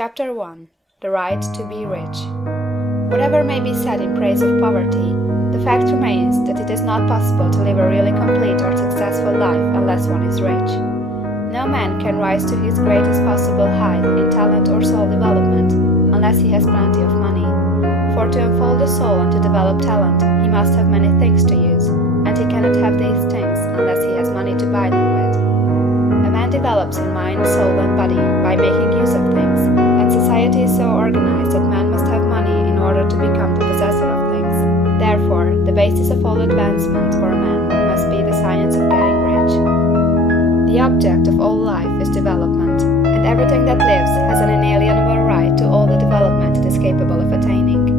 Chapter 1. The Right to be Rich. Whatever may be said in praise of poverty, the fact remains that it is not possible to live a really complete or successful life unless one is rich. No man can rise to his greatest possible height in talent or soul development unless he has plenty of money. For to unfold the soul and to develop talent, he must have many things to use, and he cannot have these things unless he has money to buy them with. A man develops in mind, soul, and body by making use of things, and society is so organized that man must have money in order to become the possessor of things. Therefore, the basis of all advancement for a man must be the science of getting rich. The object of all life is development, and everything that lives has an inalienable right to all the development it is capable of attaining.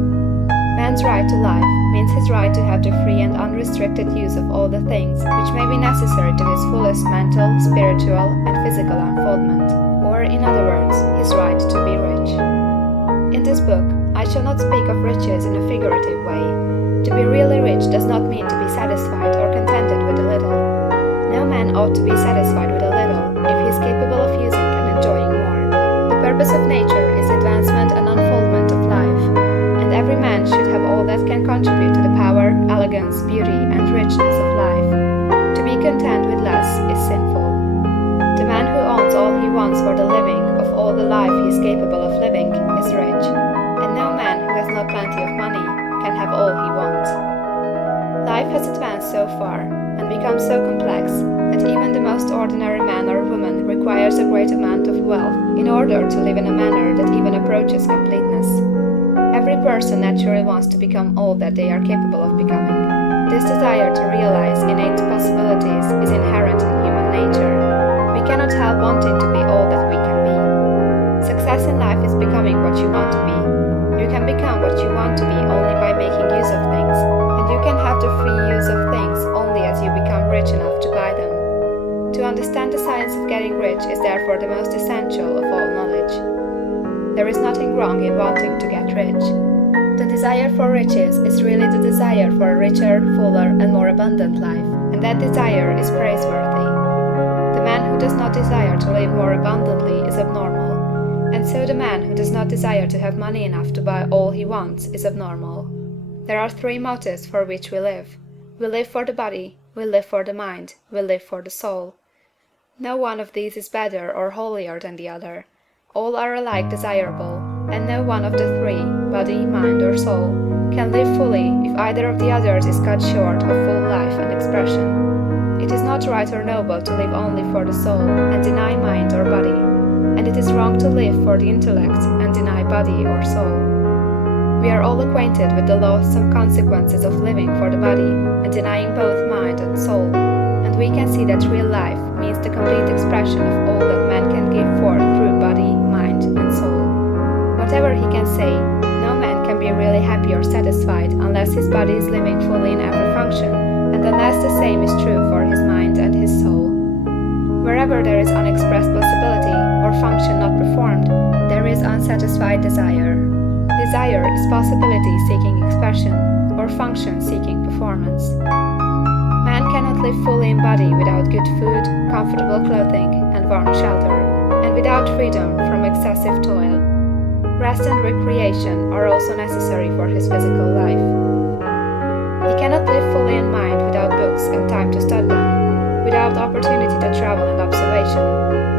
Man's right to life means his right to have the free and unrestricted use of all the things which may be necessary to his fullest mental, spiritual, and physical unfoldment, or, in other words, his right to be rich. In this book, I shall not speak of riches in a figurative way. To be really rich does not mean to be satisfied or contented with a little. No man ought to be satisfied with a little if he is capable of using and enjoying more. The purpose of nature is advancement and unfoldment of life, and every man should have all that can contribute to the power, elegance, beauty, and richness of life. To be content with less is sinful. The man who owns all he wants for the living of all the life he is capable of living is rich, and no man who has not plenty of money can have all he wants. Life has advanced so far and become so complex that even the most ordinary man or woman requires a great amount of wealth in order to live in a manner that even approaches completeness. Every person naturally wants to become all that they are capable of becoming. This desire to realize innate possibilities is inherent in human nature. We cannot help wanting to be all that we can be. Success in life is becoming what you want to be. You can become what you want to be only by making use of things, and you can have the free use of things only as you become rich enough to buy them. To understand the science of getting rich is therefore the most essential of all knowledge. There is nothing wrong in wanting to get rich. The desire for riches is really the desire for a richer, fuller, and more abundant life, and that desire is praiseworthy. The man who does not desire to live more abundantly is abnormal, and so the man who does not desire to have money enough to buy all he wants is abnormal. There are three motives for which we live. We live for the body, we live for the mind, we live for the soul. No one of these is better or holier than the other. All are alike desirable, and no one of the three, body, mind, or soul, can live fully if either of the others is cut short of full life and expression. It is not right or noble to live only for the soul and deny mind or body, and it is wrong to live for the intellect and deny body or soul. We are all acquainted with the loathsome consequences of living for the body and denying both mind and soul, and we can see that real life means the complete expression of all that man can give forth through body, mind, and soul. Whatever he can say, no man can be really happy or satisfied unless his body is living fully in every function, and unless the same is true for his mind and his soul. Wherever there is unexpressed possibility or function not performed, there is unsatisfied desire. Desire is possibility seeking expression, or function seeking performance. Man cannot live fully in body without good food, comfortable clothing, and warm shelter, and without freedom from excessive toil. Rest and recreation are also necessary for his physical life. He cannot live fully in mind without books and time to study them, without opportunity to travel and observation,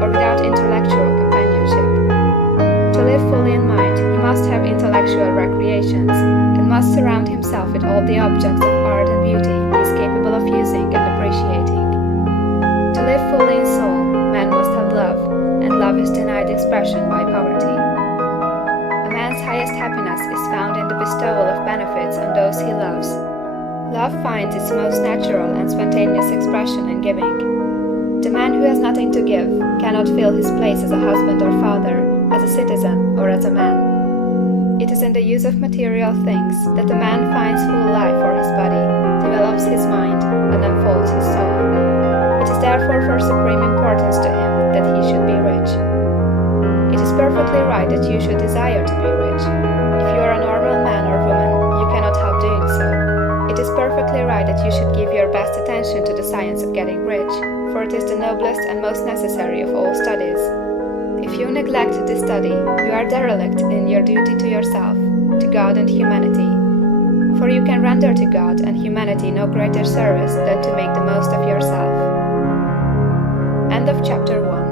or without intellectual companionship. To live fully in mind, he must have intellectual recreations, and must surround himself with all the objects of art and beauty he is capable of using and appreciating. To live fully in soul, man must have love, and love is denied expression by poverty. A man's highest happiness is found in the bestowal of benefits on those he loves. Love finds its most natural and spontaneous expression in giving. The man who has nothing to give cannot fill his place as a husband or father, as a citizen, or as a man. It is in the use of material things that the man finds full life for his body, develops his mind, and unfolds his soul. It is therefore for supreme importance to him that he should be rich. It is perfectly right that you should desire to be rich. If you are a normal man or woman, you cannot help doing so. It is perfectly right that you should give your best attention to the science of getting rich, for it is the noblest and most necessary of all studies. If you neglect this study, you are derelict in your duty to yourself, to God and humanity. For you can render to God and humanity no greater service than to make the most of yourself. End of chapter 1.